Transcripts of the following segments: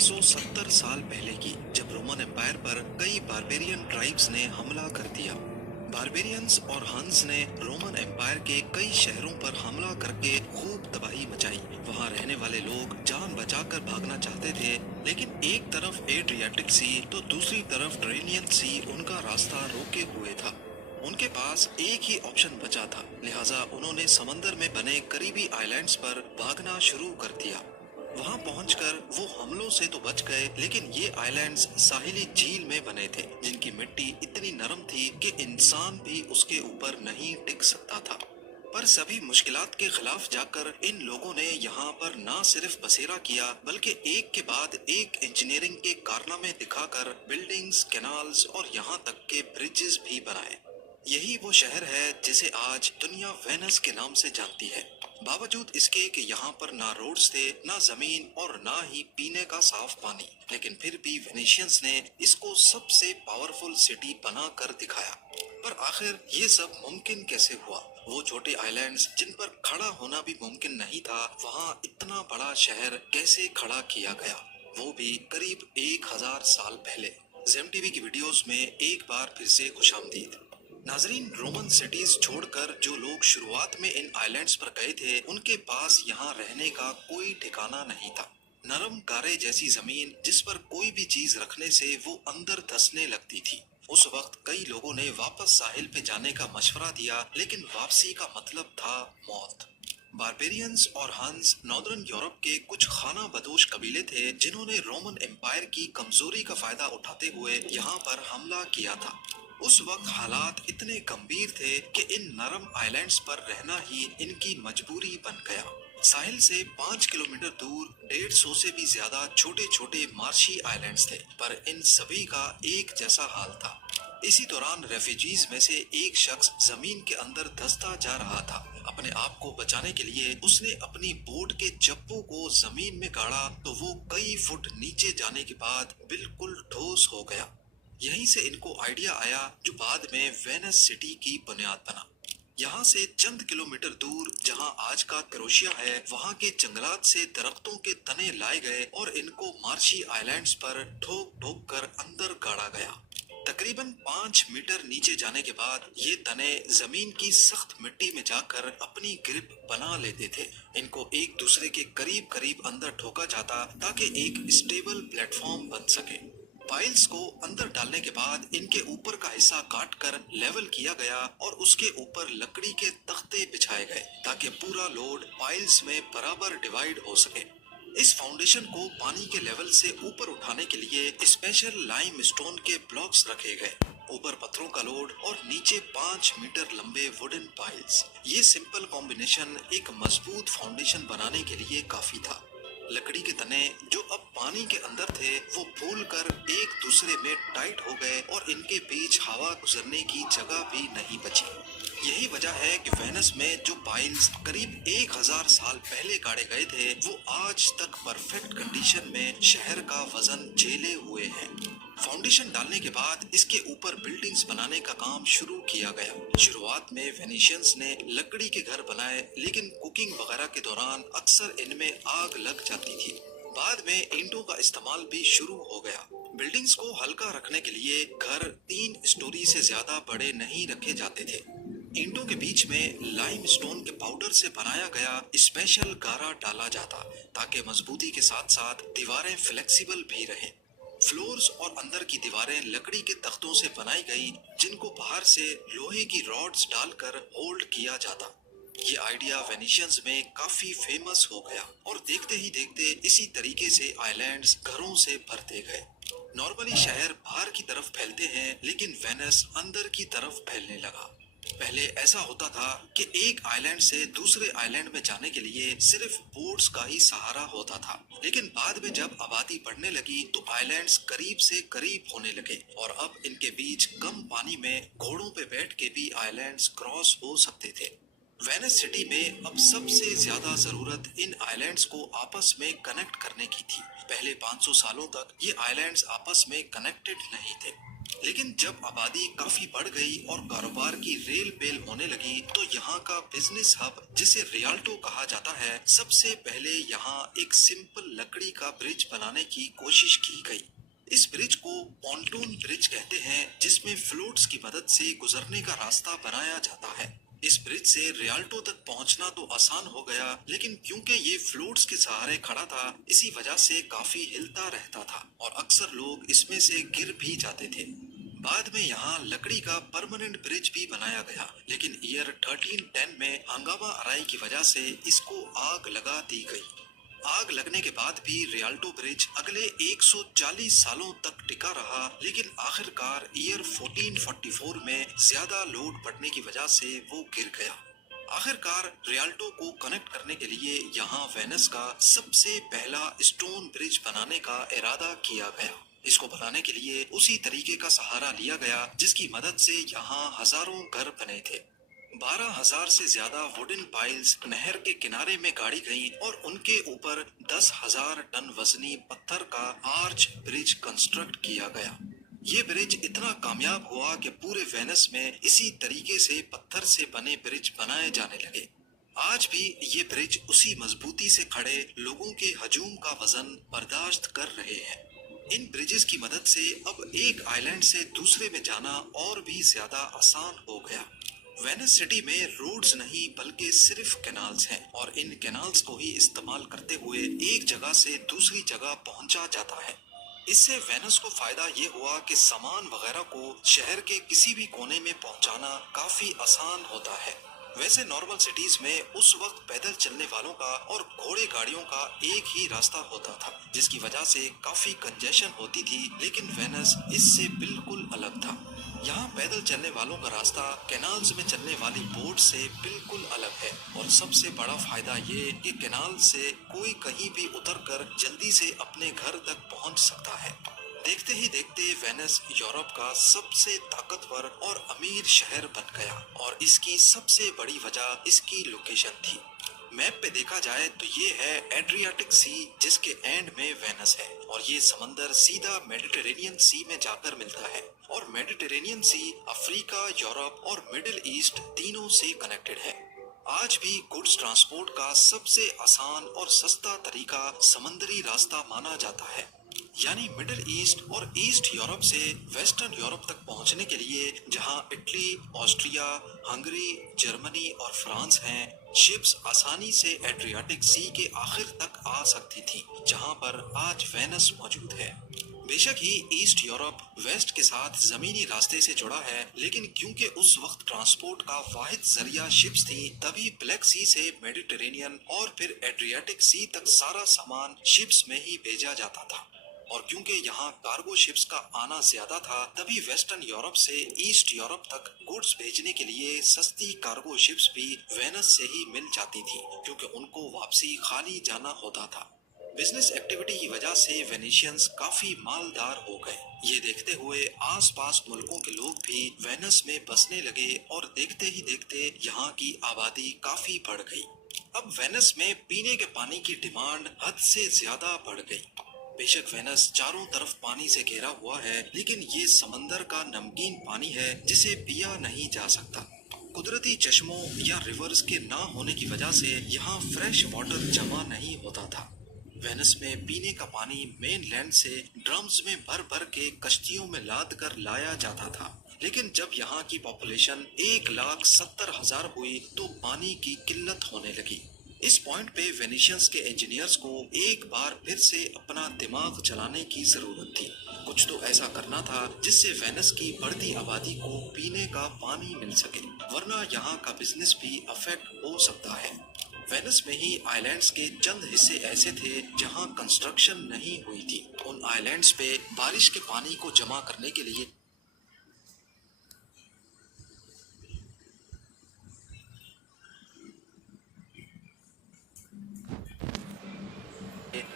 1570 साल पहले की, जब रोमन एम्पायर पर कई बारबेरियन ट्राइब्स ने हमला कर दिया। बारबेरियंस और हंस ने रोमन एम्पायर के कई शहरों पर हमला करके खूब तबाही मचाई। वहां रहने वाले लोग जान बचाकर भागना चाहते थे, लेकिन एक तरफ एड्रियाटिक सी तो दूसरी तरफ टेरेनियन सी उनका रास्ता रोके हुए था। उनके पास एक ही ऑप्शन बचा था, लिहाजा उन्होंने समंदर में बने करीबी आइलैंड्स पर भागना शुरू कर दिया। वहां पहुंचकर वो हमलों से तो बच गए, लेकिन ये आइलैंड्स साहिली झील में बने थे, जिनकी मिट्टी इतनी नरम थी कि इंसान भी उसके ऊपर नहीं टिक सकता था। पर सभी मुश्किलात के खिलाफ जाकर इन लोगों ने यहाँ पर न सिर्फ बसेरा किया, बल्कि एक के बाद एक इंजीनियरिंग के कारनामे दिखाकर बिल्डिंग्स, कैनाल्स और यहाँ तक के ब्रिजेस भी बनाए। यही वो शहर है जिसे आज दुनिया वेनस के नाम से जानती है। बावजूद इसके कि यहाँ पर ना रोड्स थे, ना जमीन और ना ही पीने का साफ पानी, लेकिन फिर भी वेनेशियंस ने इसको सबसे पावरफुल सिटी बना कर दिखाया। पर आखिर ये सब मुमकिन कैसे हुआ? वो छोटे आइलैंड्स जिन पर खड़ा होना भी मुमकिन नहीं था, वहाँ इतना बड़ा शहर कैसे खड़ा किया गया, वो भी करीब 1000 साल पहले। जेम टीवी की वीडियोस में एक बार फिर से खुशामदीद। नाजरीन, रोमन सिटीज छोड़कर जो लोग शुरुआत में इन आइलैंड्स पर गए थे, उनके पास यहाँ रहने का कोई ठिकाना नहीं था। नरम गारे जैसी जमीन जिस पर कोई भी चीज रखने से वो अंदर धंसने लगती थी। उस वक्त कई लोगों ने वापस साहिल पे जाने का मशवरा दिया, लेकिन वापसी का मतलब था मौत। बारबेरियंस और हंस नॉर्दर्न यूरोप के कुछ खाना बदोश कबीले थे, जिन्होंने रोमन एम्पायर की कमजोरी का फायदा उठाते हुए यहाँ पर हमला किया था। उस वक्त हालात इतने गंभीर थे कि इन नरम आइलैंड्स पर रहना ही इनकी मजबूरी बन गया। साहिल से 5 किलोमीटर दूर 150 से भी ज्यादा छोटे छोटे मार्शी आइलैंड्स थे, पर इन सभी का एक जैसा हाल था। इसी दौरान रेफ्यूजीज में से एक शख्स जमीन के अंदर धंसता जा रहा था। अपने आप को बचाने के लिए उसने अपनी बोट के चप्पू को जमीन में गाड़ा, तो वो कई फुट नीचे जाने के बाद बिल्कुल ठोस हो गया। यहीं से इनको आइडिया आया, जो बाद में वेनिस सिटी की बुनियाद बना। यहाँ से चंद किलोमीटर दूर जहाँ आज का क्रोशिया है, वहाँ के जंगलात से दरख्तों के तने लाए गए और इनको मार्शी आइलैंड्स पर ठोक ठोक कर अंदर गाड़ा गया। तकरीबन 5 मीटर नीचे जाने के बाद ये तने जमीन की सख्त मिट्टी में जाकर अपनी ग्रिप बना लेते थे। इनको एक दूसरे के करीब करीब अंदर ठोका जाता, ताकि एक स्टेबल प्लेटफॉर्म बन सके। पाइल्स को अंदर डालने के बाद इनके ऊपर का हिस्सा काट कर लेवल किया गया और उसके ऊपर लकड़ी के तख्ते बिछाए गए, ताकि पूरा लोड पाइल्स में बराबर डिवाइड हो सके। इस फाउंडेशन को पानी के लेवल से ऊपर उठाने के लिए स्पेशल लाइम स्टोन के ब्लॉक्स रखे गए। ऊपर पत्थरों का लोड और नीचे 5 मीटर लंबे वुडन पाइल्स। ये सिंपल कॉम्बिनेशन एक मजबूत फाउंडेशन बनाने के लिए काफी था। लकड़ी के तने जो अब पानी के अंदर थे, वो फूल कर एक दूसरे में टाइट हो गए और इनके बीच हवा गुजरने की जगह भी नहीं बची। यही वजह है कि वेनस में जो पाइल्स करीब 1000 साल पहले गाड़े गए थे, वो आज तक परफेक्ट कंडीशन में शहर का वजन झेले हुए हैं। फाउंडेशन डालने के बाद इसके ऊपर बिल्डिंग्स बनाने का काम शुरू किया गया। शुरुआत में वेनेशियंस ने लकड़ी के घर बनाए, लेकिन कुकिंग वगैरह के दौरान अक्सर इनमें आग लग जाती थी। बाद में ईंटों का इस्तेमाल भी शुरू हो गया। बिल्डिंग्स को हल्का रखने के लिए घर 3 स्टोरी से ज्यादा बड़े नहीं रखे जाते थे। ईंटों के बीच में लाइम स्टोन के पाउडर से बनाया गया स्पेशल गारा डाला जाता, ताकि मजबूती के साथ साथ दीवारें फ्लेक्सिबल भी रहें। फ्लोर्स और अंदर की दीवारें लकड़ी के तख्तों से बनाई गई, जिनको बाहर से लोहे की रॉड्स डालकर होल्ड किया जाता। ये आइडिया वेनेशियंस में काफी फेमस हो गया और देखते ही देखते इसी तरीके से आइलैंड्स घरों से भरते गए। नॉर्मली शहर बाहर की तरफ फैलते हैं, लेकिन वेनिस अंदर की तरफ फैलने लगा। पहले ऐसा होता था कि एक आइलैंड से दूसरे आइलैंड में जाने के लिए सिर्फ बोट्स का ही सहारा होता था, लेकिन बाद में जब आबादी बढ़ने लगी तो आइलैंड्स करीब से करीब होने लगे और अब इनके बीच कम पानी में घोड़ों पे बैठ के भी आइलैंड्स क्रॉस हो सकते थे। वेनिस सिटी में अब सबसे ज्यादा जरूरत इन आइलैंड्स को आपस में कनेक्ट करने की थी। पहले 500 सालों तक ये आइलैंड्स आपस में कनेक्टेड नहीं थे। لیکن جب آبادی کافی بڑھ گئی اور کاروبار کی ریل پیل ہونے لگی تو یہاں کا بزنس ہب جسے ریالٹو کہا جاتا ہے، سب سے پہلے یہاں ایک سمپل لکڑی کا برج بنانے کی کوشش کی گئی۔ اس برج کو پونٹون برج کہتے ہیں، جس میں فلوٹس کی مدد سے گزرنے کا راستہ بنایا جاتا ہے۔ اس برج سے ریالٹو تک پہنچنا تو آسان ہو گیا، لیکن کیونکہ یہ فلوٹس کے سہارے کھڑا تھا، اسی وجہ سے کافی ہلتا رہتا تھا اور اکثر لوگ اس میں سے گر بھی جاتے تھے۔ بعد میں یہاں لکڑی کا پرماننٹ برج بھی بنایا گیا، لیکن ایئر 1310 میں ہنگامہ آرائی کی وجہ سے اس کو آگ لگا دی گئی۔ آگ لگنے کے بعد بھی ریالٹو برج اگلے 140 سالوں تک ٹکا رہا، لیکن آخر کار ایئر 1444 میں زیادہ لوڈ پڑنے کی وجہ سے وہ گر گیا۔ آخر کار ریالٹو کو کنیکٹ کرنے کے لیے یہاں وینس کا سب سے پہلا اسٹون برج بنانے کا ارادہ کیا گیا۔ اس کو بنانے کے لیے اسی طریقے کا سہارا لیا گیا جس کی مدد سے یہاں ہزاروں گھر بنے تھے۔ 12,000 سے زیادہ ووڈن پائلز نہر کے کنارے میں گاڑی گئیں اور ان کے اوپر 10,000 ٹن وزنی پتھر کا آرچ برج کنسٹرکٹ کیا گیا۔ یہ برج اتنا کامیاب ہوا کہ پورے وینس میں اسی طریقے سے پتھر سے بنے برج بنائے جانے لگے۔ آج بھی یہ برج اسی مضبوطی سے کھڑے لوگوں کے ہجوم کا وزن برداشت کر رہے ہیں۔ ان برجز کی مدد سے اب ایک آئی لینڈ سے دوسرے میں جانا اور بھی زیادہ آسان ہو گیا۔ وینس سٹی میں روڈز نہیں بلکہ صرف کینالز ہیں، اور ان کینالز کو ہی استعمال کرتے ہوئے ایک جگہ سے دوسری جگہ پہنچا جاتا ہے۔ اس سے وینس کو فائدہ یہ ہوا کہ سامان وغیرہ کو شہر کے کسی بھی کونے میں پہنچانا کافی آسان ہوتا ہے۔ ویسے نارمل سٹیز میں اس وقت پیدل چلنے والوں کا اور گھوڑے گاڑیوں کا ایک ہی راستہ ہوتا تھا، جس کی وجہ سے کافی کنجیشن ہوتی تھی، لیکن وینس اس سے بالکل الگ تھا۔ یہاں پیدل چلنے والوں کا راستہ کینالز میں چلنے والی بوٹ سے بالکل الگ ہے، اور سب سے بڑا فائدہ یہ کہ کینال سے کوئی کہیں بھی اتر کر جلدی سے اپنے گھر تک پہنچ سکتا ہے۔ دیکھتے ہی دیکھتے وینس یورپ کا سب سے طاقتور اور امیر شہر بن گیا، اور اس کی سب سے بڑی وجہ اس کی لوکیشن تھی۔ میپ پہ دیکھا جائے تو یہ ہے ایڈریاٹک سی، جس کے اینڈ میں وینس ہے، اور یہ سمندر سیدھا میڈیٹرینین سی میں جا کر ملتا ہے، اور میڈیٹرینین سی افریقہ، یورپ اور مڈل ایسٹ تینوں سے کنیکٹڈ ہے۔ آج بھی گڈز ٹرانسپورٹ کا سب سے آسان اور سستا طریقہ سمندری راستہ مانا جاتا ہے۔ یعنی مڈل ایسٹ اور ایسٹ یورپ سے ویسٹرن یورپ تک پہنچنے کے لیے جہاں اٹلی، آسٹریا، ہنگری، جرمنی اور فرانس ہیں، شپس آسانی سے ایڈریاٹک سی کے آخر تک آ سکتی تھی، جہاں پر آج وینس موجود ہے۔ بے شک ہی ایسٹ یورپ ویسٹ کے ساتھ زمینی راستے سے جڑا ہے، لیکن کیونکہ اس وقت ٹرانسپورٹ کا واحد ذریعہ شپس تھی، تبھی بلیک سی سے میڈیٹرینین اور پھر ایڈریاٹک سی تک سارا سامان شپس میں ہی بھیجا جاتا تھا۔ اور کیونکہ یہاں کارگو شپس کا آنا زیادہ تھا، تبھی ویسٹرن یورپ سے ایسٹ یورپ تک گوڈز بھیجنے کے لیے سستی کارگو شپس بھی وینس سے ہی مل جاتی تھی، کیونکہ ان کو واپسی خالی جانا ہوتا تھا۔ بزنس ایکٹیویٹی کی وجہ سے وینیشینز کافی مالدار ہو گئے۔ یہ دیکھتے ہوئے آس پاس ملکوں کے لوگ بھی وینس میں بسنے لگے، اور دیکھتے ہی دیکھتے یہاں کی آبادی کافی بڑھ گئی۔ اب وینس میں پینے کے پانی کی ڈیمانڈ حد سے زیادہ بڑھ گئی۔ بے شک وینس چاروں طرف پانی سے گھیرا ہوا ہے، لیکن یہ سمندر کا نمکین پانی ہے جسے پیا نہیں جا سکتا۔ قدرتی چشموں یا ریورز کے نہ ہونے کی وجہ سے یہاں فریش واٹر جمع نہیں ہوتا تھا۔ وینس میں پینے کا پانی مین لینڈ سے ڈرمز میں بھر بھر کے کشتیوں میں لاد کر لایا جاتا تھا، لیکن جب یہاں کی پاپولیشن 1,70,000 ہوئی تو پانی کی قلت ہونے لگی۔ اس پوائنٹ پہ وینیشینز کے انجینئرز کو ایک بار پھر سے اپنا دماغ چلانے کی ضرورت تھی۔ کچھ تو ایسا کرنا تھا جس سے وینس کی بڑھتی آبادی کو پینے کا پانی مل سکے، ورنہ یہاں کا بزنس بھی افیکٹ ہو سکتا ہے۔ وینس میں ہی آئی لینڈز کے چند حصے ایسے تھے جہاں کنسٹرکشن نہیں ہوئی تھی۔ ان آئی لینڈز پہ بارش کے پانی کو جمع کرنے کے لیے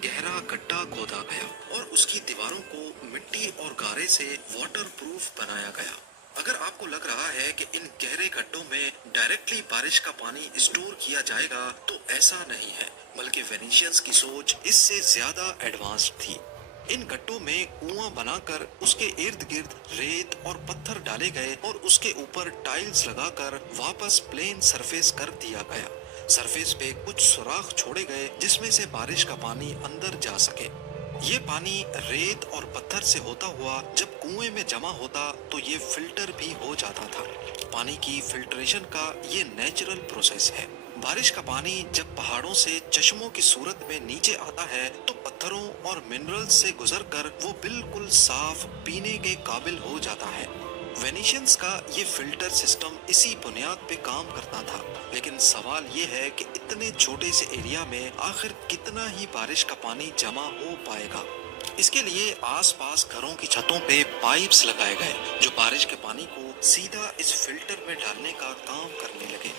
گہرا گڈھا کھودا گیا، اور اس کی دیواروں کو مٹی اور گارے سے واٹر پروف بنایا گیا۔ اگر آپ کو لگ رہا ہے کہ ان گہرے گڈھوں میں ڈائریکٹلی بارش کا پانی اسٹور کیا جائے گا، تو ایسا نہیں ہے، بلکہ وینیشینز کی سوچ اس سے زیادہ ایڈوانسڈ تھی۔ इन गड्ढों में कुआं बनाकर उसके इर्द गिर्द रेत और पत्थर डाले गए और उसके ऊपर टाइल्स लगाकर वापस प्लेन सरफेस कर दिया गया। सरफेस पे कुछ सुराख छोड़े गए जिसमें से बारिश का पानी अंदर जा सके। ये पानी रेत और पत्थर से होता हुआ जब कुएं में जमा होता तो ये फिल्टर भी हो जाता था। पानी की फिल्ट्रेशन का ये नेचुरल प्रोसेस है। बारिश का पानी जब पहाड़ों से चश्मों की सूरत में नीचे आता है तो पत्थरों और मिनरल्स से गुजरकर वो बिल्कुल साफ पीने के काबिल हो जाता है। वेनिशियंस का ये फिल्टर सिस्टम इसी बुनियाद पे काम करता था। लेकिन सवाल ये है कि इतने छोटे से एरिया में आखिर कितना ही बारिश का पानी जमा हो पाएगा। इसके लिए आसपास घरों की छतों पे पाइप्स लगाए गए जो बारिश के पानी को सीधा इस फिल्टर में डालने का काम करने लगे।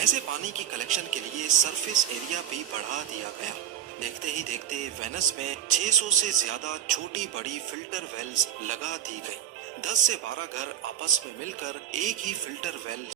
ऐसे पानी की कलेक्शन के लिए सरफेस एरिया भी बढ़ा दिया गया। देखते ही देखते वेनस में 600 से ज्यादा छोटी बड़ी फिल्टर वेल्स लगा दी गई। 10 से 12 घर आपस में मिलकर एक ही फिल्टर वेल